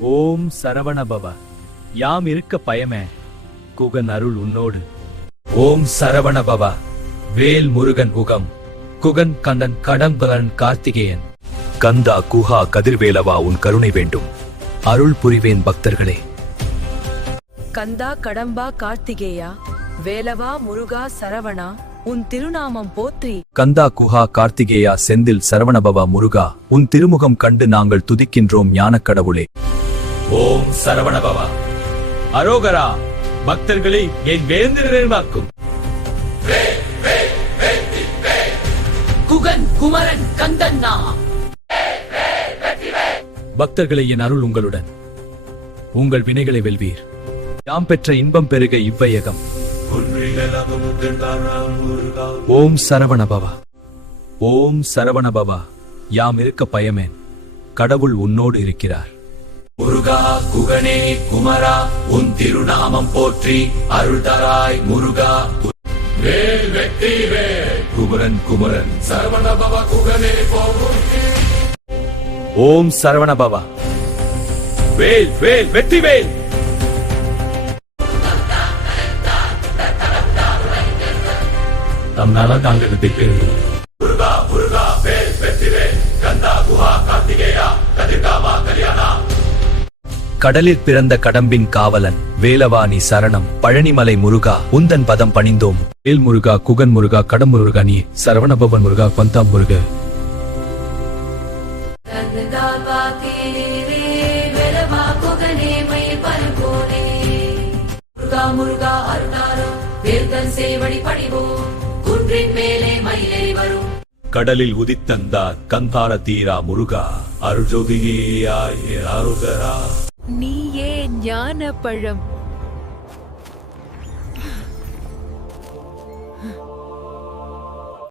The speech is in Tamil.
ஓம் சரவணபவ. யாம் இருக்க பயமே, குகன் அருள் உன்னோடு. ஓம் சரவணபவ. வேல் முருகன் உகம். குகன் கந்தன் கடம்பலன் கார்த்திகேயன். கந்தா குஹா கதிர்வேலவா, உன் கருணை வேண்டும். அருள் புரிவேன் பக்தர்களே. கந்தா கடம்பா கார்த்திகேயா, வேலவா முருகா சரவணா, உன் திருநாமம் போற்றி. கந்தா குஹா கார்த்திகேயா, செந்தில் சரவணபவா முருகா, உன் திருமுகம் கண்டு நாங்கள் துதிக்கின்றோம் ஞானக் கடவுளே. ஓம் சரவணபவா. அரோகரா. பக்தர்களை என் வேந்திரமாக்கும். குகன் குமரன் கந்தன்னா. பக்தர்களை என் அருள் உங்களுடன். உங்கள் வினைகளை வெல்வீர். யாம் பெற்ற இன்பம் பெருக இவ்வையகம். ஓம் சரவணபவா. ஓம் சரவணபவா. யாம் இருக்க பயமேன், கடவுள் உன்னோடு இருக்கிறார். முருகா குகனே குமரா, உன் திருநாமம் போற்றி அருள் தராய் முருகா. வேல் வெற்றி வேல். குமரன் குமரன் சரவணபவா குகனே போற்றி. ஓம் சரவணபவா. வேல் வேல் வெற்றி வேல். தம் நல தாங்களுக்கு பேரு. முருகா முருகா வேல் வெற்றி வேல். கந்தா குஹா கார்த்திகேயா, கதிர்காமா கல்யாணா. கடலில் பிறந்த கடம்பின் காவலன் வேலவாணி சரணம். பழனிமலை முருகா, உந்தன் பதம் பணிந்தோம். வேல் முருகா, குகன் முருகா, கடம் முருகா, நீ சரவணபவன் முருகா, பந்தா முருக. கடலில் உதித்தந்தார் கந்தார தீரா முருகா, அருஜோதியாய் அருகரா. நீயே ஞான பழம்.